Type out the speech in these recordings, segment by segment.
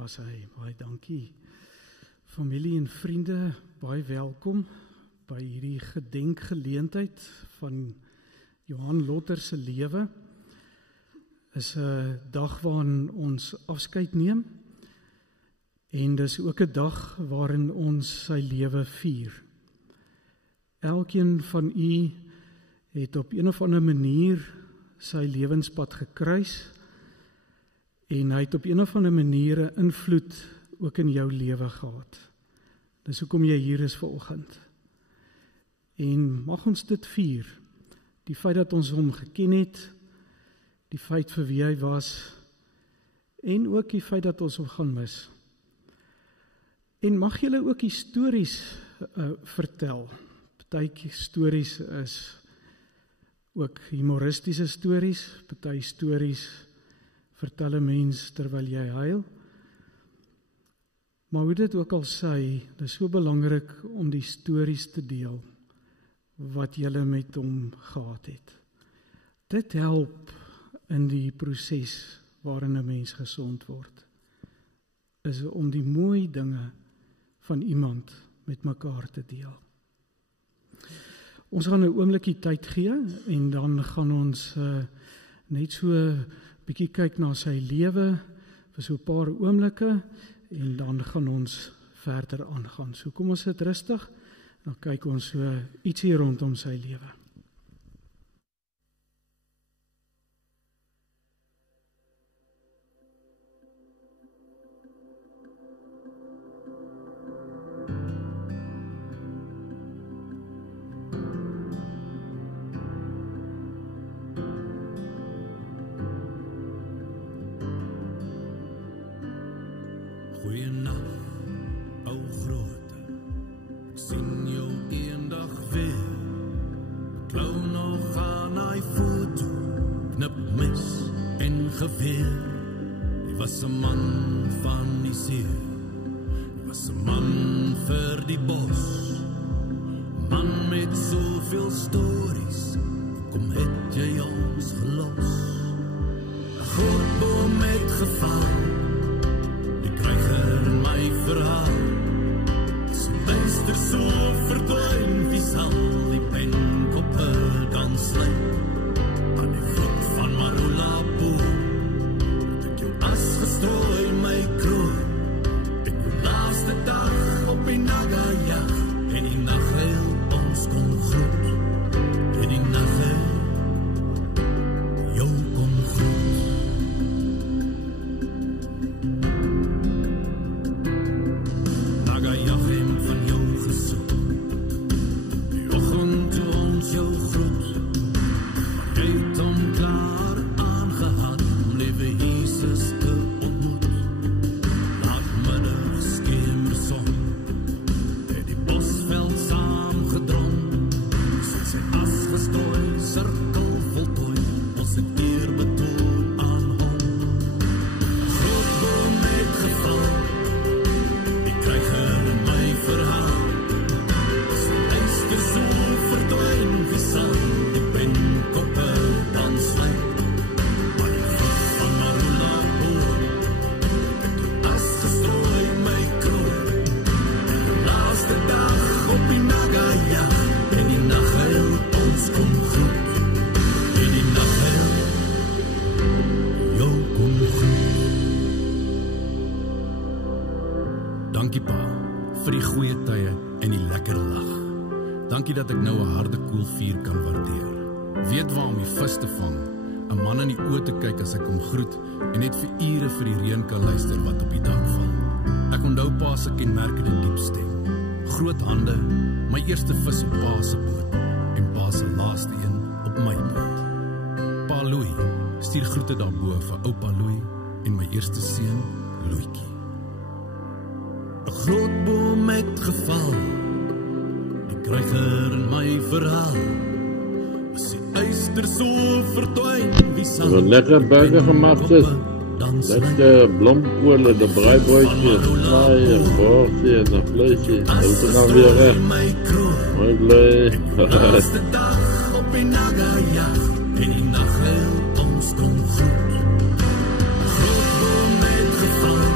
Daar's hy, baie dankie. Familie en vriende, baie welkom by hierdie gedenkgeleentheid van Johan Lotter se lewe. Is 'n dag waarin ons afskeid neem en dis ook 'n dag waarin ons sy lewe vier. Elkeen van u het op een of ander manier sy lewenspad gekruis en hy het op een of ander manier 'n invloed ook in jou lewe gehad. Dis hoekom jy hier is vanoggend. En mag ons dit vier. Die feit dat ons hom geken het, die feit vir wie hy was, en ook die feit dat ons hom gaan mis. En mag julle ook stories vertel. Party stories is ook humoristiese stories, party stories vertel 'n mens terwyl jy huil. Maar hoe dit ook al sê, dit is so belangrik om die stories te deel wat julle met hom gehad het. Dit help in die proses waarin 'n mens gesond word, is om die mooi dinge van iemand met mekaar te deel. Ons gaan 'n oombliekie tyd gee en dan gaan ons net so 'n bietjie kyk na sy lewe vir so 'n paar oomblikke en dan gaan ons verder aangaan. So kom ons sit rustig, dan kyk ons so ietsie rondom sy lewe. Hy was 'n man van die see, hy was 'n man vir die bos, man met soveel stories, kom het jy ons gelos. 'n groot boom het geval, die kryger in my verhaal, as die duister so verdwyn, wie sal die penkoppe dan sluit, aan die vloed van Marula Poel. Gestrooi my kroon, ek wil laaste dag op die nagajag, en die nachtgeil ons kon groet, en die nachtgeil jou kon groet. Nagajag hem van jou gesoek, die oggend toe ons jou groet, maar jy het hom klaar aangehad, om lewe Jesus te dat ek nou 'n harde koelvuur kan waardeer. Weet waar om die vis te vang, 'n man in die oë te kyk as ek hom groet en net vir ure vir die reën kan luister wat op die dak val. Ek onthou pa se kenmerkende diep stem. Groot hande, my eerste vis op pa se boot en pa se laaste een op my boot. Pa Louis, stuur groete daarbo vir oupa Louis en my eerste seun, Louitjie. 'n Groot boom het geval, kryger in my verhaal, as die yster so verdwyn, wie sal wat lekker burger gemaakt is, lekker blomkolen, de breibroodjes, snaaien, boortje en een vleesje, dat is er dan weer weg, mooi blij. Laatste dag op die nagajag, en die nachtgeil ons kon groet, 'n groot boom het geval,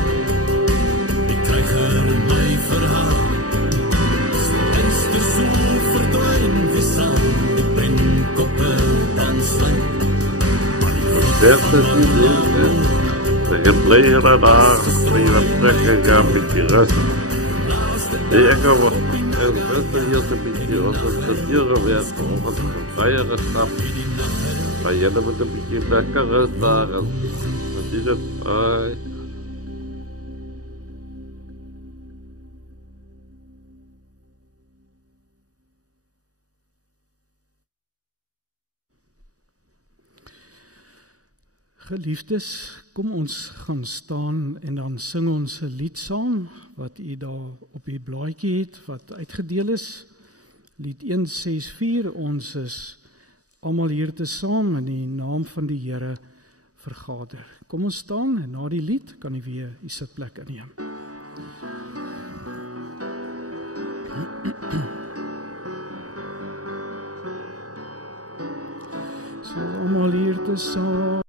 beste zien en de gebleven daar, die trekken gaan met die rust. Die ik heb het beste hier te beetje, als het studieren werd, of het een vrijere stap. Maar jullie moeten een beetje lekker rust daar en die is het. Geliefdes, kom ons gaan staan en dan sing ons 'n lied saam wat u daar op die blaadjie het wat uitgedeel is. Lied 164. Ons is almal hier te saam in die naam van die Here vergader. Kom ons staan en na die lied kan u weer u sitplek inneem. So almal hier te saam.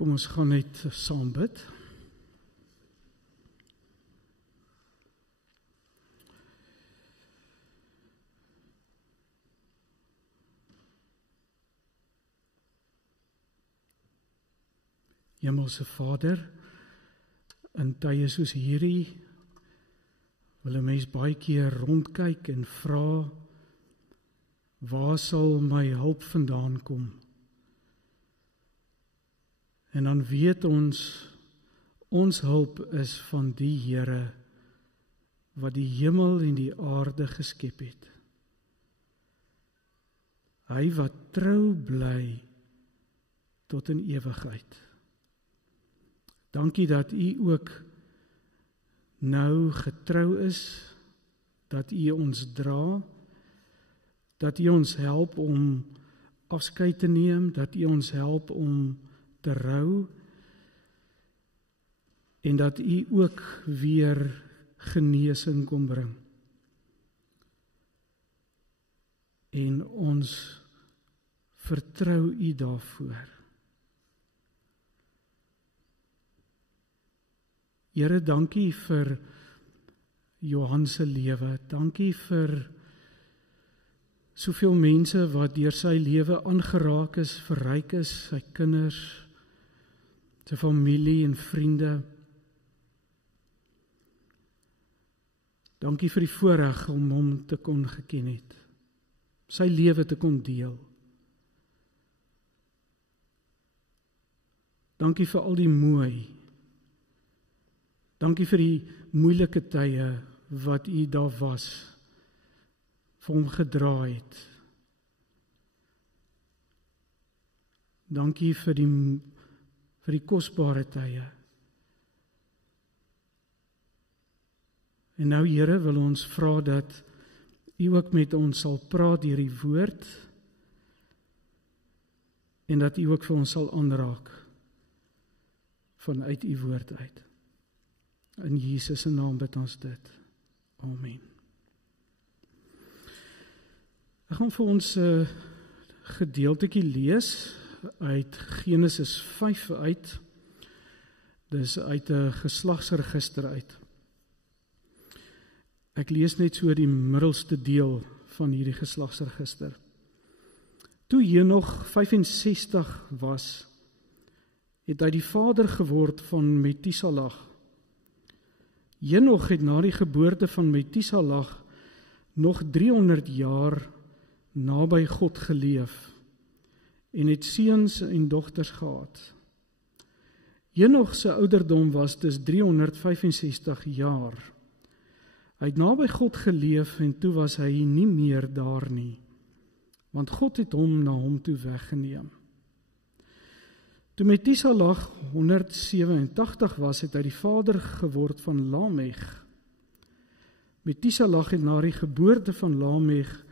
Kom ons gaan net saam bid. Hemelse Vader, in tye soos hierdie wil 'n mens baie keer rondkyk en vra, waar sal my hulp vandaan kom? En dan weet ons hulp is van die Here wat die hemel en die aarde geskep het. Hy wat trou bly tot in ewigheid. Dankie dat u ook nou getrou is, dat u ons dra, dat u ons help om afskeid te neem, dat u ons help om te rou, en dat u ook weer genesing kom bring. En ons vertrou u daarvoor. Here, dankie vir Johan se lewe, dankie vir soveel mense wat deur sy lewe aangeraak is, verryk is, sy kinders, sy familie en vriende. Dankie vir die voorreg om hom te kon geken het, sy lewe te kon deel. Dankie vir al die mooi. Dankie vir die moeilike tye wat u daar was, vir hom gedra het. Dankie vir die kosbare tye. En nou, Here, wil ons vra dat u ook met ons sal praat deur die woord, en dat u ook vir ons sal aanraak vanuit u woord uit. In Jesus se naam bid ons dit. Amen. Ek gaan vir ons 'n gedeeltetjie lees uit Genesis 5 uit. Dis uit 'n geslagsregister uit. Ek lees net so die middelste deel van hierdie geslagsregister. Toe Henog 65 was, het hy die vader geword van Methuselah. Henog het na die geboorte van Methuselah nog 300 jaar naby God geleef en het seuns en dogters gehad. Henog se ouderdom was dus 365 jaar. Hy het naby God geleef en toe was hy nie meer daar nie, want God het hom na hom toe weggeneem. Toe Methuselah 187 was, het hy die vader geword van Lamech. Methuselah het na die geboorte van Lamech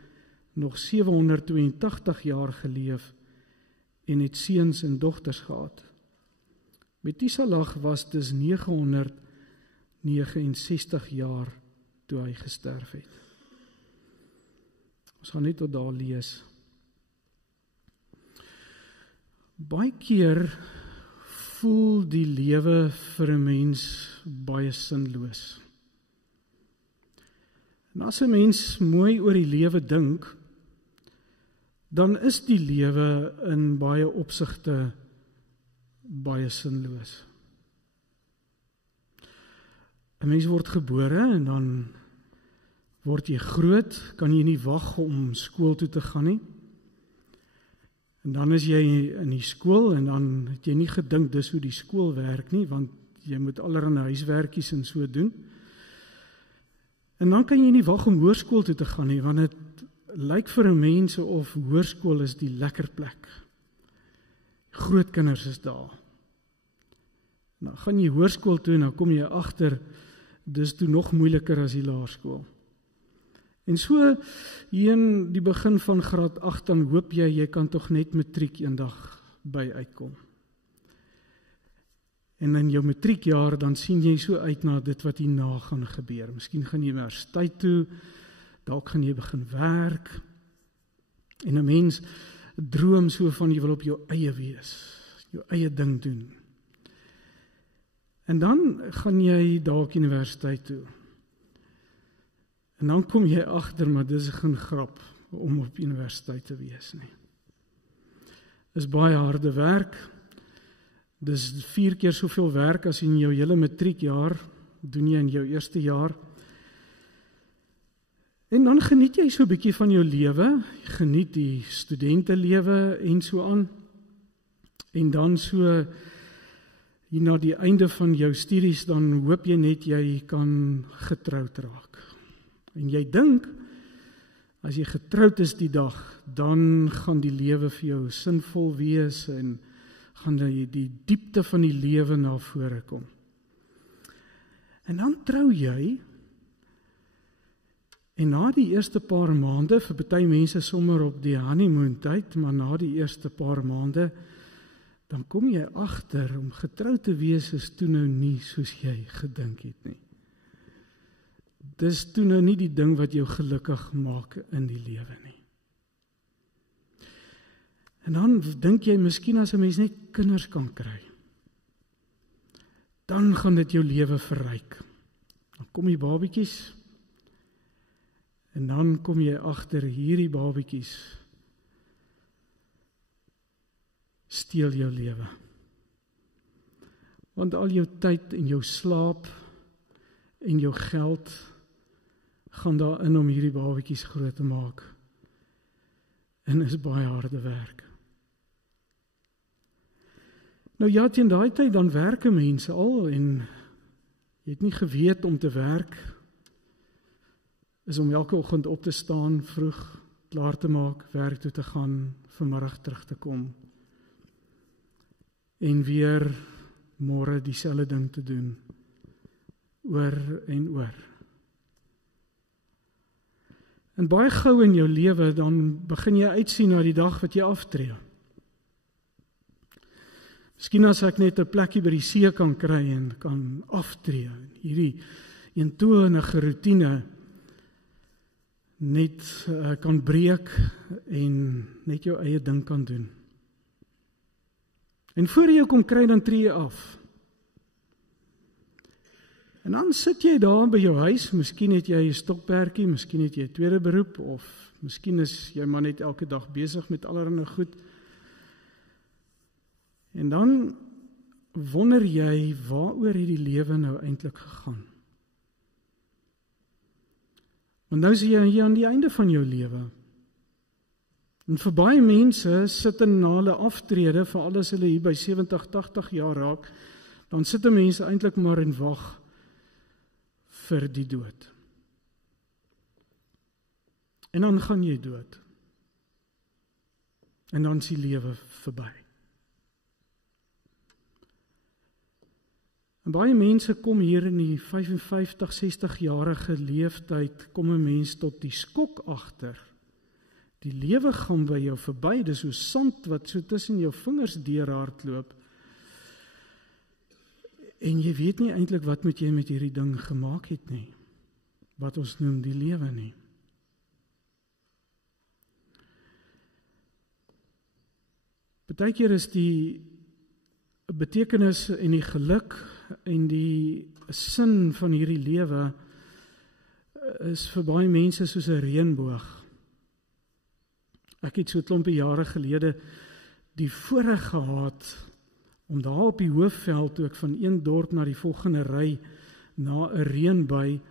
nog 782 jaar geleef en het seuns en dogters gehad. Methuselah was dus 969 jaar toe hy gesterf het. Ons gaan net tot daar lees. Baie keer voel die lewe vir 'n mens baie sinloos. En as 'n mens mooi oor die lewe dink, dan is die lewe in baie opsigte baie sinloos. 'n Mens word gebore en dan word jy groot, kan jy nie wag om skool toe te gaan nie. En dan is jy in die skool en dan het jy nie gedink dis hoe die skool werk nie, want jy moet allerlei huiswerkies en so doen. En dan kan jy nie wag om hoërskool toe te gaan nie, want dit lyk vir 'n mens of hoërskool is die lekker plek. Groot kinders is daar. Nou gaan jy hoërskool toe en dan kom jy agter, dis toe nog moeiliker as die laerskool. En so, hier in die begin van graad 8, dan hoop jy kan tog net matriek eendag by uitkom. En in jou matriekjaar, dan sien jy so uit na dit wat hierna gaan gebeur. Miskien gaan jy universiteit toe, dalk gaan jy begin werk, en 'n mens droom so van jy wil op jou eie wees, jou eie ding doen. En dan gaan jy dalk universiteit toe. En dan kom jy agter, maar dis geen grap om op universiteit te wees nie. Dis baie harde werk. Dis 4 keer soveel werk as in jou hele matriekjaar, doen jy in jou eerste jaar. En dan geniet jy so 'n bietjie van jou lewe, geniet die studentelewe en so aan. En dan so hier na die einde van jou studies, dan hoop jy net jy kan getroud raak. En jy dink, as jy getroud is die dag, dan gaan die lewe vir jou sinvol wees en gaan jy die diepte van die lewe na vore kom. En dan trou jy, en na die eerste paar maande, vir party mense sommer op die honeymoon tyd, maar na die eerste paar maande, dan kom jy agter, om getroud te wees is toe nou nie soos jy gedink het nie. Dis toe nou nie die ding wat jou gelukkig maak in die lewe nie. En dan dink jy, miskien as 'n mens net kinders kan kry, dan gaan dit jou lewe verryk. Dan kom die babietjies, en dan kom jy agter, hierdie babietjies steel jou lewe. Want al jou tyd en jou slaap en jou geld gaan daarin om hierdie babietjies groot te maak. En is baie harde werk. Nou ja, teen daai tyd dan werk mense al en jy het nie geweet om te werk is om elke oggend op te staan, vroeg klaar te maak, werk toe te gaan, vanmiddag terug te kom. En weer môre dieselfde ding te doen, oor en oor. En baie gou in jou lewe, dan begin jy uitsien na die dag wat jy aftree. Miskien as ek net 'n plekkie by die see kan kry en kan aftree, hierdie eentonige rotine net kan breek en net jou eie ding kan doen. En voor jy kom kry, dan tree jy af. En dan sit jy daar by jou huis, miskien het jy 'n stokperdjie, miskien het jy 'n tweede beroep, of miskien is jy maar net elke dag besig met allerlei goed. En dan wonder jy, waaroor het die lewe nou eintlik gegaan? Want nou is jy hier aan die einde van jou lewe. En vir baie mense sit in na hulle aftrede, veral as hulle hier by 70, 80 jaar raak, dan sit die mense eintlik maar en wag vir die dood. En dan gaan jy dood. En dan is die lewe verby. En baie mense kom hier in die 55, 60-jarige leeftyd, kom 'n mens tot die skok agter. Die lewe gaan by jou verby, dis so sand wat so tussen jou vingers deurhardloop. En jy weet nie eintlik wat moet jy met hierdie ding gemaak het nie, wat ons noem die lewe nie. Partykeer is die betekenis en die geluk en die sin van hierdie lewe is vir baie mense soos 'n reënboog. Ek het so 'n klompie jare gelede die voorreg gehad om daar op die hoofveld, toe ek van een dorp na die volgende ry, na 'n reënbui,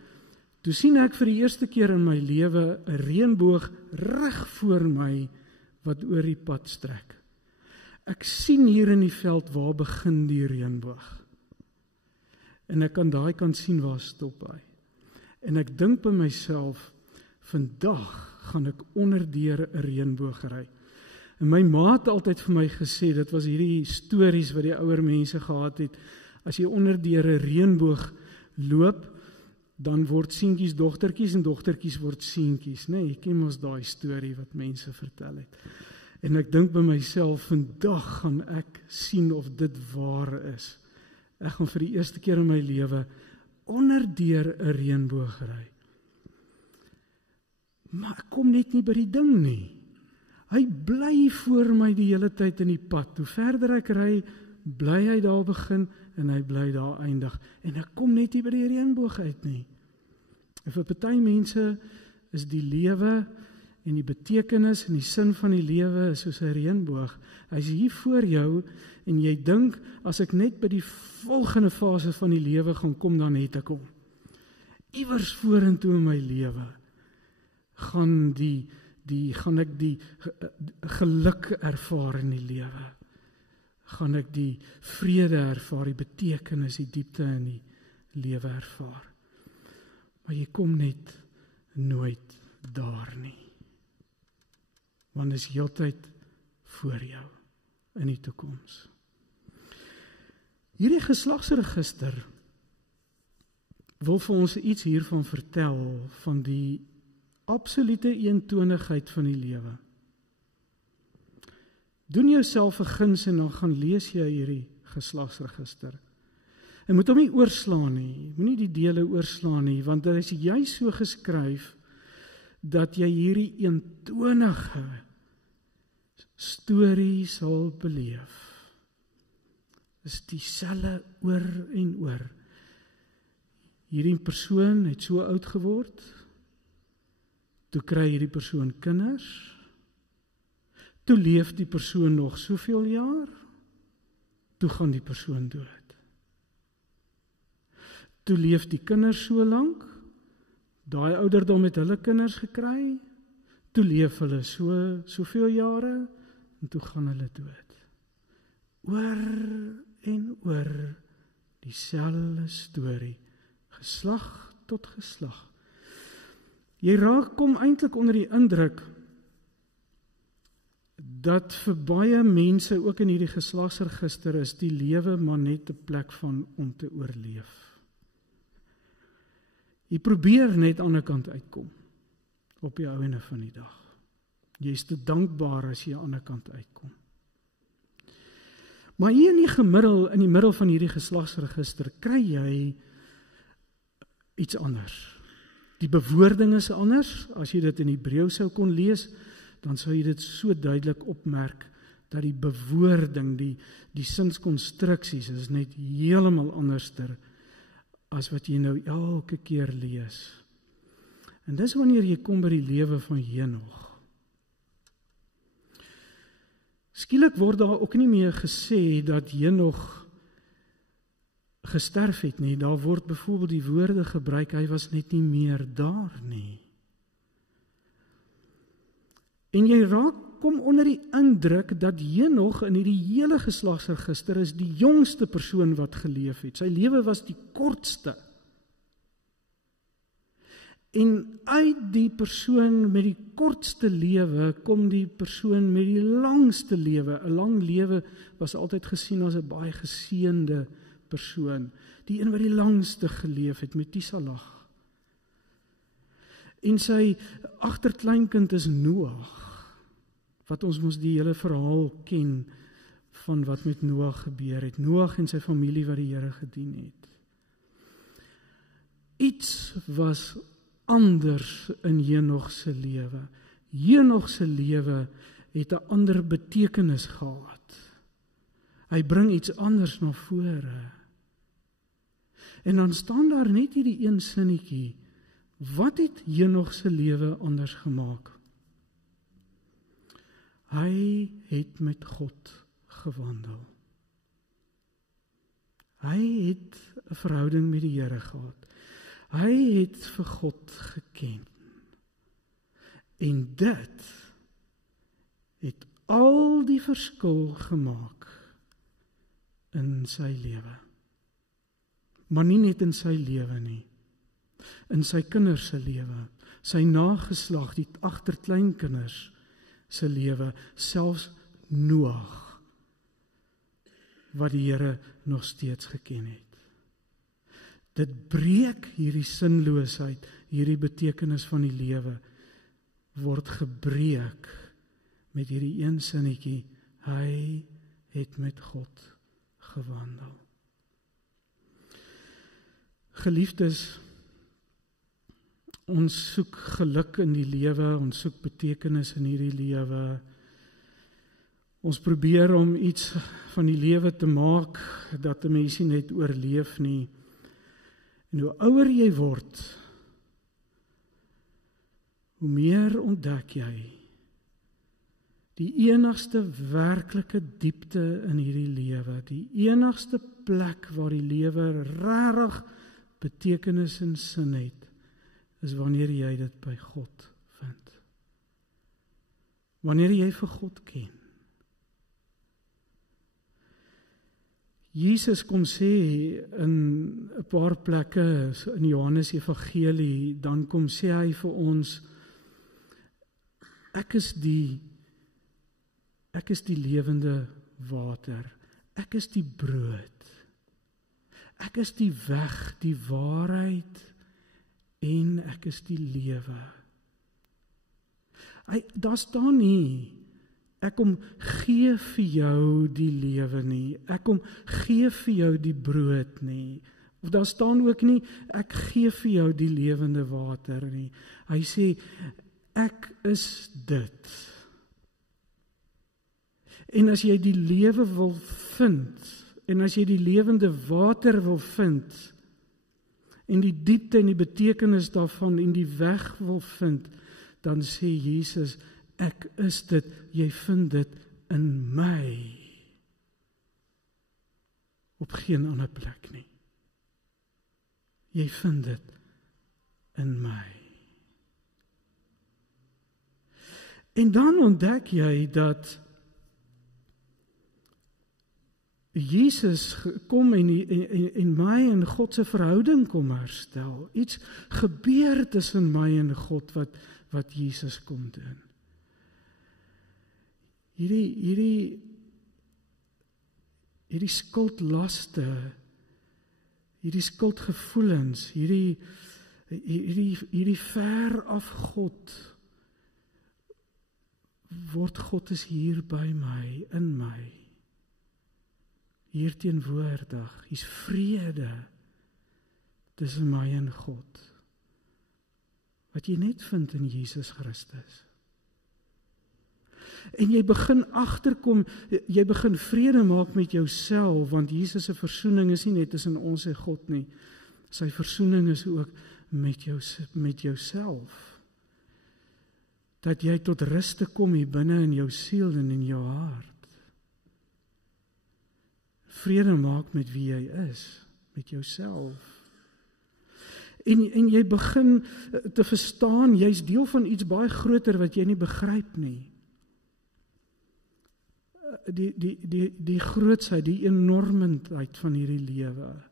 toe sien ek vir die eerste keer in my lewe 'n reënboog reg voor my wat oor die pad strek. Ek sien hier in die veld waar begin die reënboog. En ek kan daai kant sien waar stop hy. En ek dink by myself, vandag gaan ek onderdeur 'n reënboog ry. En my ma het altyd vir my gesê, dit was hierdie stories wat die ouer mense gehad het, as jy onderdeur 'n reënboog loop, dan word seentjies dogtertjies en dogtertjies word seentjies, né? Jy ken mos daai storie wat mense vertel het. En ek dink by myself, vandag gaan ek sien of dit waar is. Ek gaan vir die eerste keer in my lewe onderdeur 'n reënboog ry. Maar ek kom net nie by die ding nie. Hy bly voor my die hele tyd in die pad. Hoe verder ek ry, bly hy daar begin en hy bly daar eindig. En ek kom net nie by die reënboog uit nie. En vir party mense is die lewe en die betekenis en die sin van die lewe is soos 'n reënboog. Hy is hier voor jou en jy dink, as ek net by die volgende fase van die lewe gaan kom, dan het ek hom. Iewers vorentoe in my lewe gaan ek die geluk ervaar in die lewe. Gaan ek die vrede ervaar, die betekenis, die diepte in die lewe ervaar. Maar jy kom net nooit daar nie. Want is heeltyd voor jou in die toekoms. Hierdie geslagsregister wil vir ons iets hiervan vertel, van die absolute eentonigheid van die lewe. Doen jouself 'n guns en dan gaan lees jy hierdie geslagsregister. En moet hom nie oorslaan nie, moenie die dele oorslaan nie, want dit is juist so geskryf dat jy hierdie eentonige storie sal beleef. Is dieselfde oor en oor. Hierdie persoon het so oud geword, toe kry hierdie persoon kinders, toe leef die persoon nog soveel jaar, toe gaan die persoon dood. Toe leef die kinders so lank, daai ouderdom het hulle kinders gekry, toe leef hulle soveel jare, en toe gaan hulle dood. Oor en oor dieselfde storie, geslag tot geslag. Jy kom eintlik onder die indruk dat vir baie mense, ook in hierdie geslagsregister, is die lewe maar net 'n plek om te oorleef. Jy probeer net aan die kant uitkom, op die einde van die dag. Jy is te dankbaar as jy aan die kant uitkom. Maar hier in die middel van hierdie geslagsregister, kry jy iets anders. Die bewoording is anders. As jy dit in Hebreë sou kon lees, dan sou jy dit so duidelik opmerk, dat die bewoording, die sinskonstruksies is net heeltemal anderster as wat jy nou elke keer lees. En dis wanneer jy kom by die lewe van Henog. Skielik word daar ook nie meer gesê dat Henog gesterf het nie. Daar word byvoorbeeld die woorde gebruik, hy was net nie meer daar nie. En jy kom onder die indruk dat Henog in hierdie hele geslagsregister is die jongste persoon wat geleef het. Sy lewe was die kortste. En uit die persoon met die kortste lewe kom die persoon met die langste lewe. 'n Lang lewe was altyd gesien as 'n baie geseënde persoon. Die een wat die langste geleef het, Methuselah. En sy agterkleinkind is Noag, wat ons mos die hele verhaal ken van wat met Noag gebeur het. Noag en sy familie wat die Here gedien het. Iets was anders in Henog se lewe. Henog se lewe het 'n ander betekenis gehad. Hy bring iets anders na vore. En dan staan daar net hierdie een sinnetjie. Wat het Henog se lewe anders gemaak? Hy het met God gewandel. Hy het 'n verhouding met die Here gehad. Hy het vir God geken. En dit het al die verskil gemaak in sy lewe. Maar nie net in sy lewe nie. In sy kinders se lewe, sy nageslag, die agterkleinkinders se lewe, selfs Noag, wat die Here nog steeds geken het. Dit breek hierdie sinloosheid, hierdie betekenis van die lewe, word gebreek met hierdie een sinnetjie, hy het met God gewandel. Geliefdes, ons soek geluk in die lewe, ons soek betekenis in hierdie lewe. Ons probeer om iets van die lewe te maak, dat 'n mens nie net oorleef nie. En hoe ouer jy word, hoe meer ontdek jy die enigste werklike diepte in hierdie lewe, die enigste plek waar die lewe regtig betekenis en sin het, is wanneer jy dit by God vind. Wanneer jy vir God ken. Jesus kom sê in 'n paar plekke in Johannes Evangelie, dan kom sê hy vir ons, ek is die lewende water, ek is die brood, ek is die weg, die waarheid en ek is die lewe. Daar staan nie, ek kom gee vir jou die lewe nie, ek kom gee vir jou die brood nie, of daar staan ook nie, ek gee vir jou die lewende water nie. Hy sê, ek is dit. En as jy die lewe wil vind, en as jy die lewende water wil vind, en die diepte en die betekenis daarvan, en die weg wil vind, dan sê Jesus, ek is dit, jy vind dit in my. Op geen ander plek nie. Jy vind dit in my. En dan ontdek jy dat Jesus kom en my en God se verhouding kom herstel. Iets gebeur tussen my en God wat Jesus kom doen. Hierdie skuldlaste, hierdie skuldgevoelens, hierdie ver af God, word God is hier by my, in my. Hier teenwoordig, hier's vrede tussen my en God, wat jy net vind in Jesus Christus. En jy begin agterkom, jy begin vrede maak met jouself, want Jesus se versoening is nie net tussen ons en God nie, Sy versoening is ook met jouself. Dat jy tot rus te kom hier binne in jou siel en in jou hart. Vrede maak met wie jy is, met jouself. En jy begin te verstaan, jy's deel van iets baie groter wat jy nie begryp nie. Die grootsheid, die enormiteit van hierdie lewe.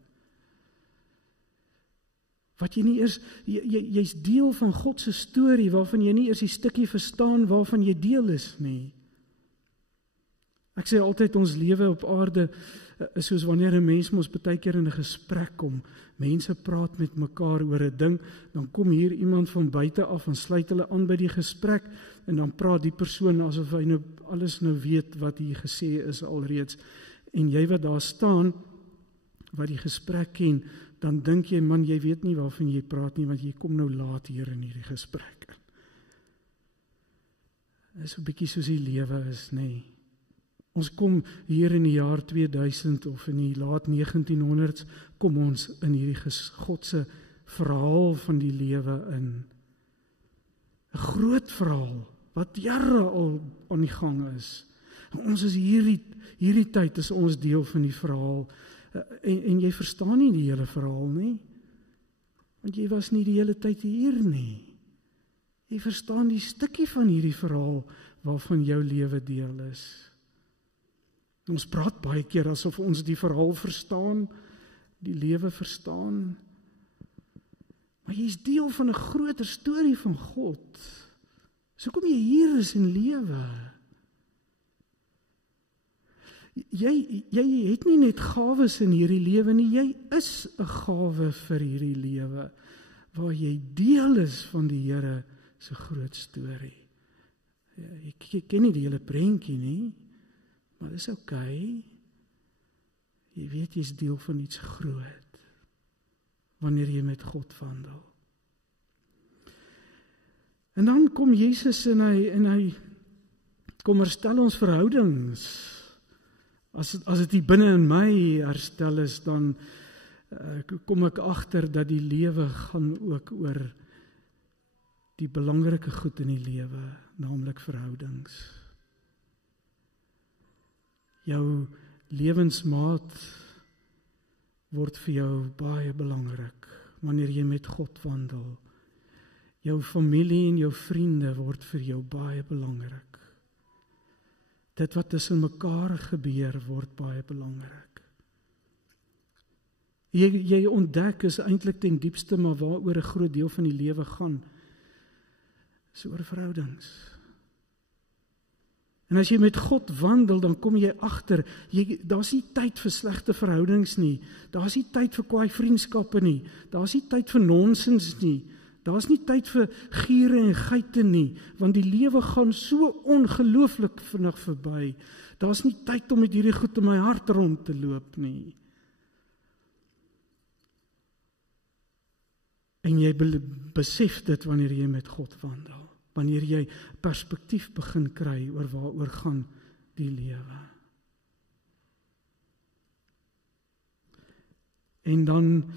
Wat jy nie eers, jy's deel van God se storie, waarvan jy nie eers die stukkie verstaan, waarvan jy deel is nie. Ek sê altyd, ons lewe op aarde is soos wanneer 'n mens mos baie keer in 'n gesprek kom, mense praat met mekaar oor 'n ding, dan kom hier iemand van buite af en sluit hulle aan by die gesprek, en dan praat die persoon asof hy nou alles nou weet wat hier gesê is alreeds, en jy wat daar staan, wat die gesprek ken, dan dink jy, man, jy weet nie waarvan jy praat nie, want jy kom nou laat hier in hierdie gesprek. Dit is 'n bietjie soos die lewe is, nê. Ons kom hier in die jaar 2000 of in die laat 1900s, kom ons in hierdie Godse verhaal van die lewe in. 'n Groot verhaal, wat jare al aan die gang is. En ons is hierdie tyd is ons deel van die verhaal. En jy verstaan nie die hele verhaal nie. Want jy was nie die hele tyd hier nie. Jy verstaan die stukkie van hierdie verhaal waarvan jou lewe deel is. Ons praat baie keer asof ons die verhaal verstaan, die lewe verstaan. Maar jy is deel van 'n groter storie van God. So kom jy hier is in lewe. Jy het nie net gawes in hierdie lewe nie, jy is 'n gawe vir hierdie lewe, waar jy deel is van die Here se groot storie. Ek ken nie die hele prentjie nie, maar dis okay. Jy weet jy is deel van iets groot, wanneer jy met God wandel. En dan kom Jesus en hy kom herstel ons verhoudings. As dit hier binne in my herstel is, dan kom ek agter dat die lewe gaan ook oor die belangrike goed in die lewe, naamlik verhoudings. Jou lewensmaat word vir jou baie belangrik, wanneer jy met God wandel. Jou familie en jou vriende word vir jou baie belangrik. Dit wat tussen mekaar gebeur, word baie belangrik. Jy ontdek is eintlik ten diepste maar waaroor 'n groot deel van die lewe gaan. Dis oor verhoudings. En as jy met God wandel, dan kom jy agter, daar's nie tyd vir slegte verhoudings nie. Daar's nie tyd vir kwaai vriendskappe nie. Daar's nie tyd vir nonsens nie. Daar's nie tyd vir giere en geite nie, want die lewe gaan so ongelooflik vinnig verby. Daar's nie tyd om met hierdie goed in my hart rond te loop nie. En jy besef dit wanneer jy met God wandel. Wanneer jy perspektief begin kry oor waaroor gaan die lewe. En dan,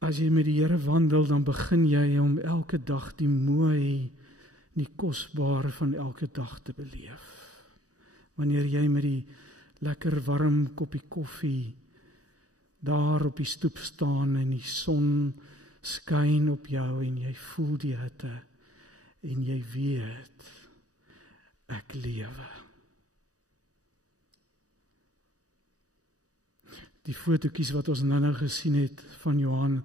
as jy met die Here wandel, dan begin jy om elke dag die mooi, die kosbare van elke dag te beleef. Wanneer jy met die lekker warm koppie koffie daar op die stoep staan en die son skyn op jou en jy voel die hitte en jy weet, ek lewe. Die fotootjies wat ons nou gesien het van Johan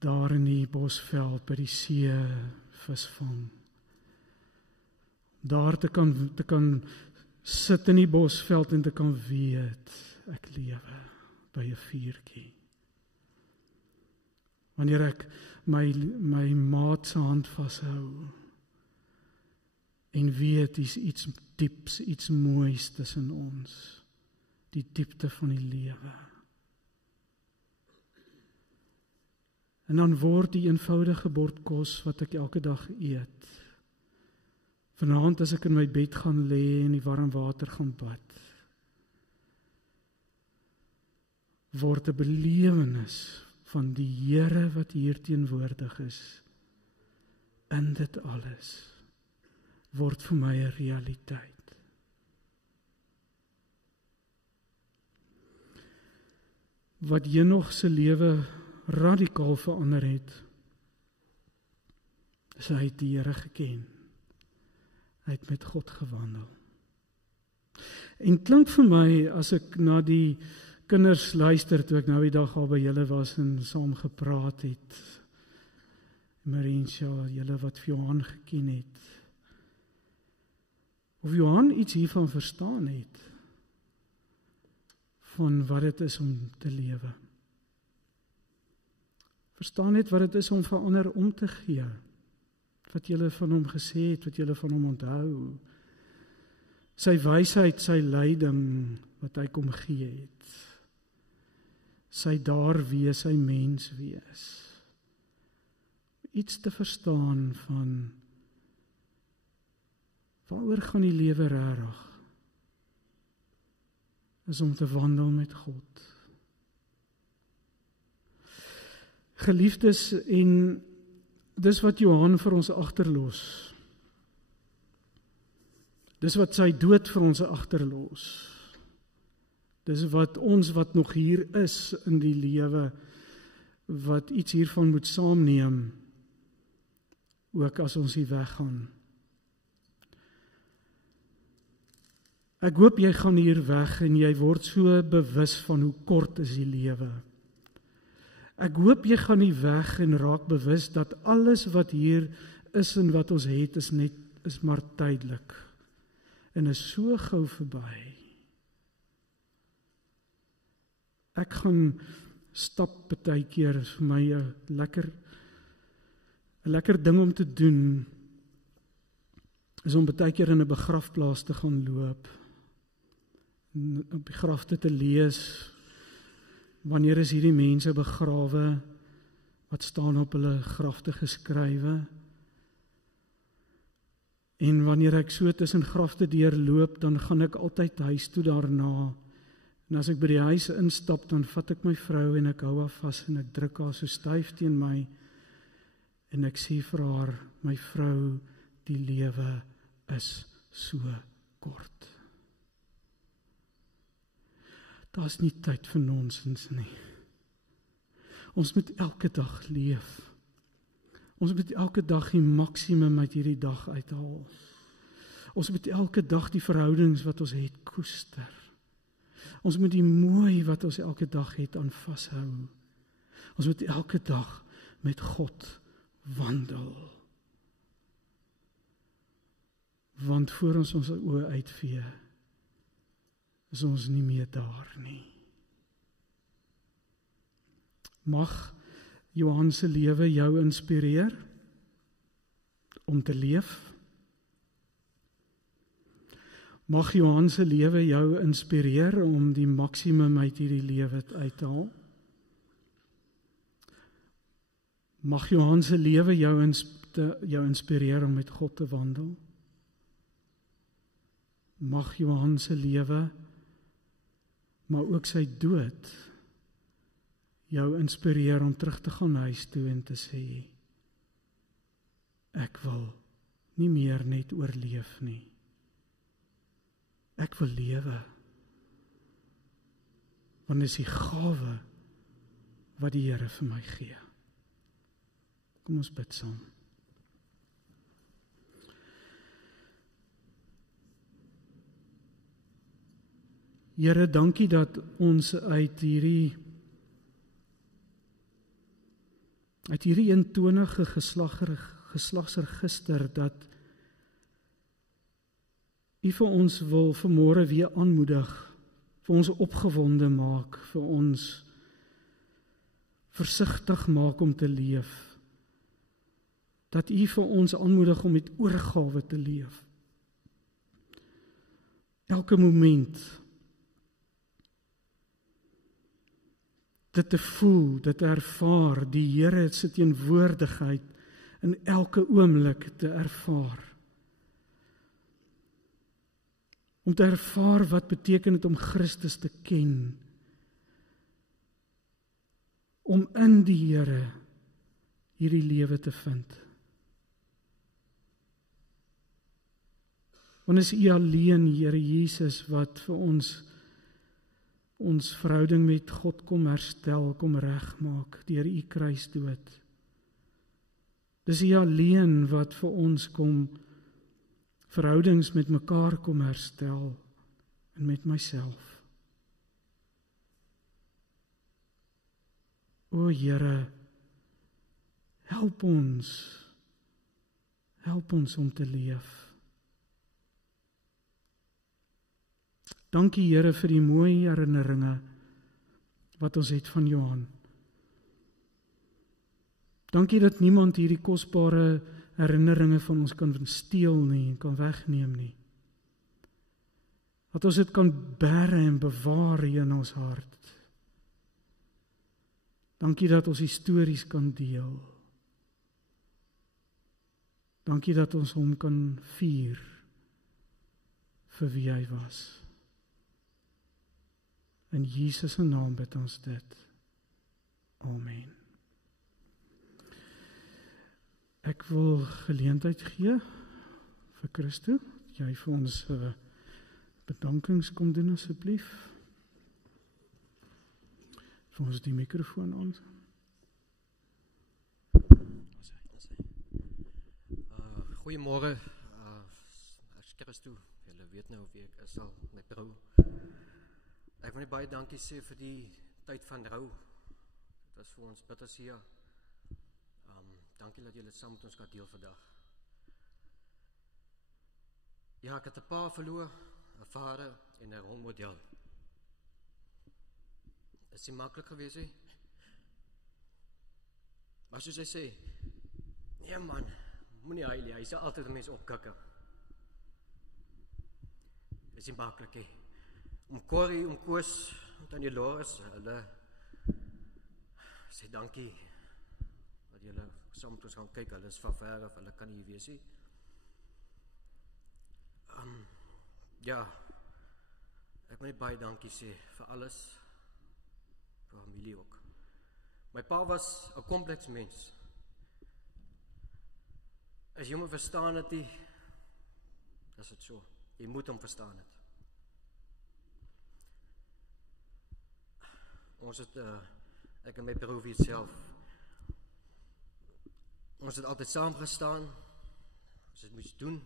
daar in die bosveld by die see visvang. Daar te kan sit in die bosveld en te kan weet, ek lewe by 'n vuurtjie. Wanneer ek my maat se hand vashou en weet is iets dieps, iets moois tussen ons, die diepte van die lewe. En dan word die eenvoudige bord kos wat ek elke dag eet. Vanaand as ek in my bed gaan lê en die warm water gaan bad. word 'n belewenis van die Here wat hier teenwoordig is. In dit alles word vir my 'n realiteit. Wat Henog se lewe radikaal verander het, is hy het die Here geken. Hy het met God gewandel. En klink vir my, as ek na die kinders luister, toe ek nou die dag al by julle was en saam gepraat het, Marinsja, julle wat vir Johan geken het, of Johan iets hiervan verstaan het, van wat dit is om te lewe. Verstaan het wat dit is om vir ander om te gee, wat julle van hom gesê het, wat julle van hom onthou, sy wysheid, sy leiding, wat hy kom gee het, sy daar wees, sy mens wees, iets te verstaan van, waaroor gaan die lewe regtig, is om te wandel met God. Geliefdes, en dis wat Johan vir ons agterlos. Dis wat sy dood vir ons agterlos. Dis wat ons wat nog hier is in die lewe, wat iets hiervan moet saamneem, ook as ons hier weggaan. Ek hoop jy gaan hier weg en jy word so bewus van hoe kort is die lewe. Ek hoop jy gaan nie weg en raak bewus dat alles wat hier is en wat ons het is maar tydelik en is so gou verby. Ek gaan stap partykeer, is vir my 'n lekker ding om te doen, is om partykeer in 'n begrafplaas te gaan loop, op die grafte te lees, wanneer is hierdie mense begrawe, wat staan op hulle grafte geskrywe, en wanneer ek so tussen grafte deurloop, dan gaan ek altyd huis toe daarna, en as ek by die huis instap, dan vat ek my vrou en ek hou haar vas en ek druk haar so styf teen my, en ek sê vir haar, my vrou, die lewe is so kort. Daar is nie tyd vir nonsens nie. Ons moet elke dag leef. Ons moet elke dag die maksimum uit hierdie dag uithaal. Ons moet elke dag die verhoudings wat ons het koester. Ons moet die mooi wat ons elke dag het aan vashou. Ons moet elke dag met God wandel. Want voor ons oë uitvee, is ons nie meer daar nie. Mag Johan se lewe jou inspireer om te leef. Mag Johan se lewe jou inspireer om die maksimum uit hierdie lewe uit te haal. Mag Johan se lewe jou inspireer om met God te wandel. Mag Johan se lewe, maar ook sy dood, jou inspireer om terug te gaan huis toe en te sê, ek wil nie meer net oorleef nie. Ek wil lewe. Want dis die gawe wat die Here vir my gee. Kom ons bid saam. Here, dankie dat ons uit hierdie eentonige geslagsregister, dat U vir ons wil vanmôre weer aanmoedig, vir ons opgewonde maak, vir ons versigtig maak om te leef, dat U vir ons aanmoedig om met oorgawe te leef. Elke moment dit te voel, dit te ervaar, die Here se teenwoordigheid in elke oomblik te ervaar. Om te ervaar wat beteken dit om Christus te ken. om in die Here hierdie lewe te vind. Want is U alleen, Here Jesus, wat vir ons verhouding met God kom herstel, kom regmaak deur U kruisdood. Dis U alleen wat vir ons kom verhoudings met mekaar kom herstel en met myself. O Here, help ons om te leef. Dankie Here vir die mooi herinneringe wat ons het van Johan. Dankie dat niemand hierdie kosbare herinneringe van ons kan steel nie en kan wegneem nie. Dat ons dit kan bære en bewaar in ons hart. Dankie dat ons stories kan deel. Dankie dat ons hom kan vier vir wie hy was. In Jesus se naam bid ons dit. Amen. Ek wil geleentheid gee vir Christo. Jy vir ons bedankings kom doen asseblief. Vir ons die mikrofoon aan. Goeiemôre. Ek is Christo. Julle weet nou wie ek is al my vrou. Ek wil net baie dankie sê vir die tyd van rou. Dit was vir ons bitter seer. Dankie dat julle saam met ons kan deel vandag. Ja, ek het 'n pa verloor, 'n vader en 'n rolmodel. Is nie maklik gewees nie. Maar soos hy sê, nee man, moenie huil, hy sal altyd 'n mens opkikker. Is nie maklik nie. Om Corrie, om Koos, om Tannie Loris, hulle sê dankie dat julle saam met ons gaan kyk, hulle is van ver af, hulle kan nie wees nie. Ja, ek wil net baie dankie sê vir alles, vir familie ook. My pa was 'n kompleks mens. As jy hom verstaan het, dis dit so. Jy moet hom verstaan het. Ons het, ek en my broer weet self, ons het altyd saam gestaan, ons het moes doen,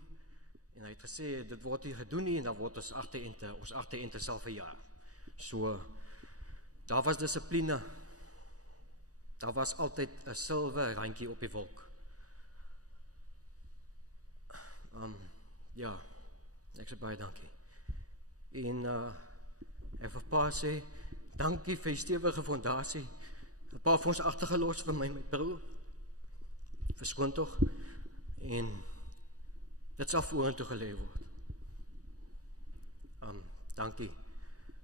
en hy het gesê, dit word nie gedoen nie, en dan word ons agterente sal verjaar. So, daar was dissipline, daar was altyd 'n silwer randjie op die wolk. Ja, ek sê baie dankie. En ek wil pa sê, dankie vir die stewige fondasie. 'n paar vir ons agtergelos vir my broer. Verskoon tog. En dit sal vorentoe gelê word. Dankie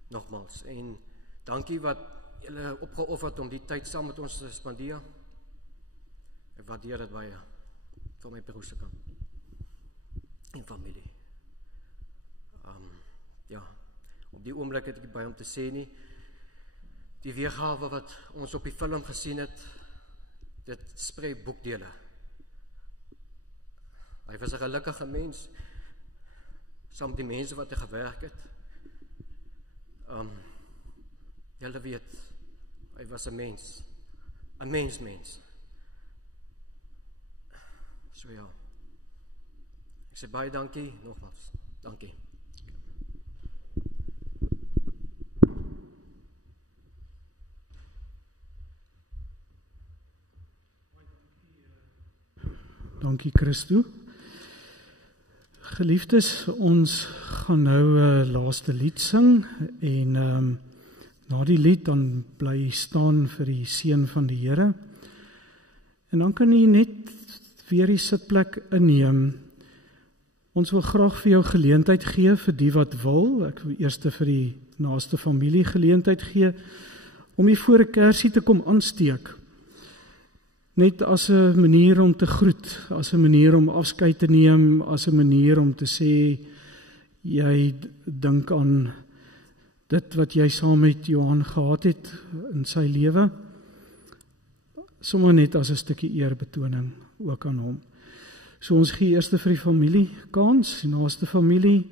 nogmaals. En dankie wat julle opgeofferd om die tyd saam met ons te spandeer. Ek waardeer dit baie vir my broer se kant. En familie. Ja, op die oomblik het ek baie om te sê nie. Die weergawe wat ons op die film gesien het, dit sprei boekdele. Hy was 'n gelukkige mens, saam met die mense wat hy gewerk het. Julle weet, hy was 'n mens, 'n mens. So ja, ek sê baie dankie, nogmaals, dankie. Dankie Christo. Geliefdes, ons gaan nou laaste lied sing en na die lied dan bly staan vir die seën van die Here. En dan kan jy net weer die sitplek inneem. Ons wil graag vir jou geleentheid gee vir die wat wil. Ek wil eers vir die naaste familie geleentheid gee om hier voor 'n kersie te kom aansteek. Net as 'n manier om te groet, as 'n manier om afskeid te neem, as 'n manier om te sê, jy dink aan dit wat jy saam met Johan gehad het in sy lewe. sommer net as 'n stukkie eerbetoning ook aan hom. So ons gee eers vir die familie kans, die naaste familie,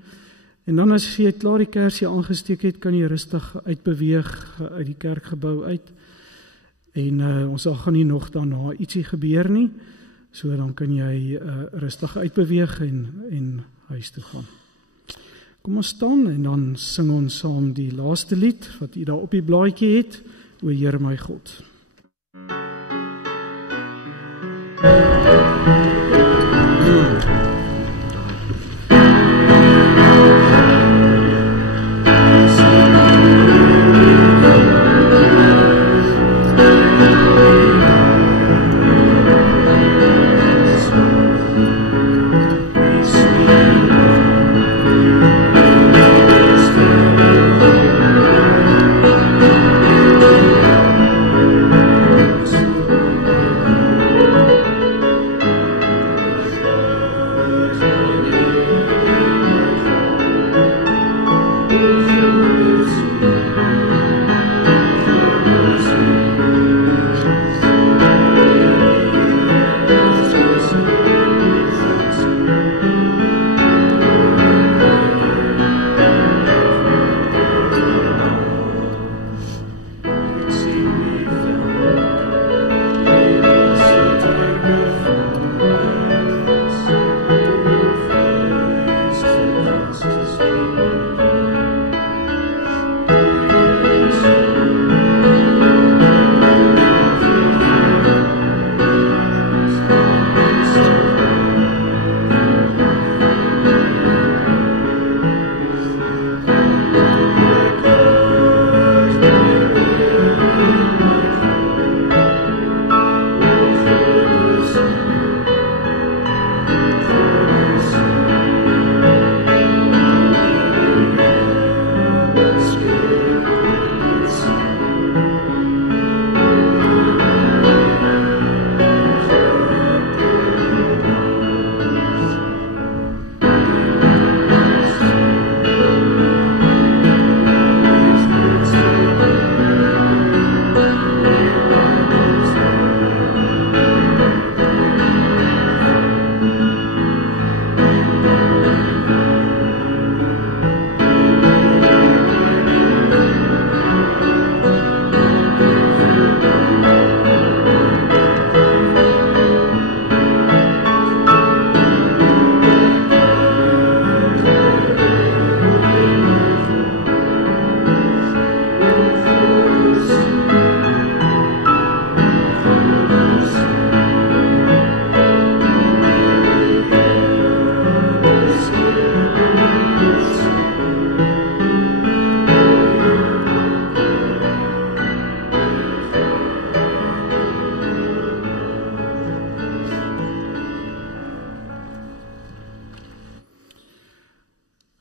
en dan as jy klaar die kersie aangesteek het, kan jy rustig uitbeweeg uit die kerkgebou uit, en ons sal gaan nie nog daarna ietsie gebeur nie, so dan kan jy rustig uitbeweeg en huis toe gaan. Kom ons staan en dan sing ons saam die laaste lied wat jy daar op die blaadjie het, O Heer my God.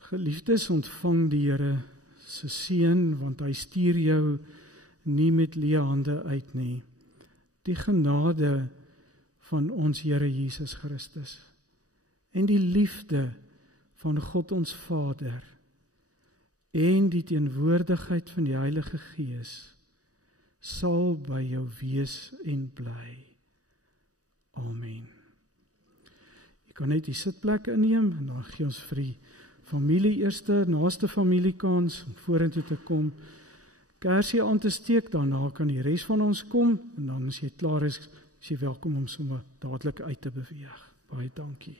Geliefdes, ontvang die Here se seën, want hy stuur jou nie met leë hande uit nie. Die genade van ons Here Jesus Christus en die liefde van God ons Vader en die teenwoordigheid van die Heilige Gees sal by jou wees en bly. Amen. Jy kan net die sitplek inneem en dan gee ons vir die familie eerste, naaste familiekans om vorentoe te kom, kersie aan te steek, daarna kan die res van ons kom, en dan as jy klaar is jy welkom om sommer dadelik uit te beweeg. Baie dankie.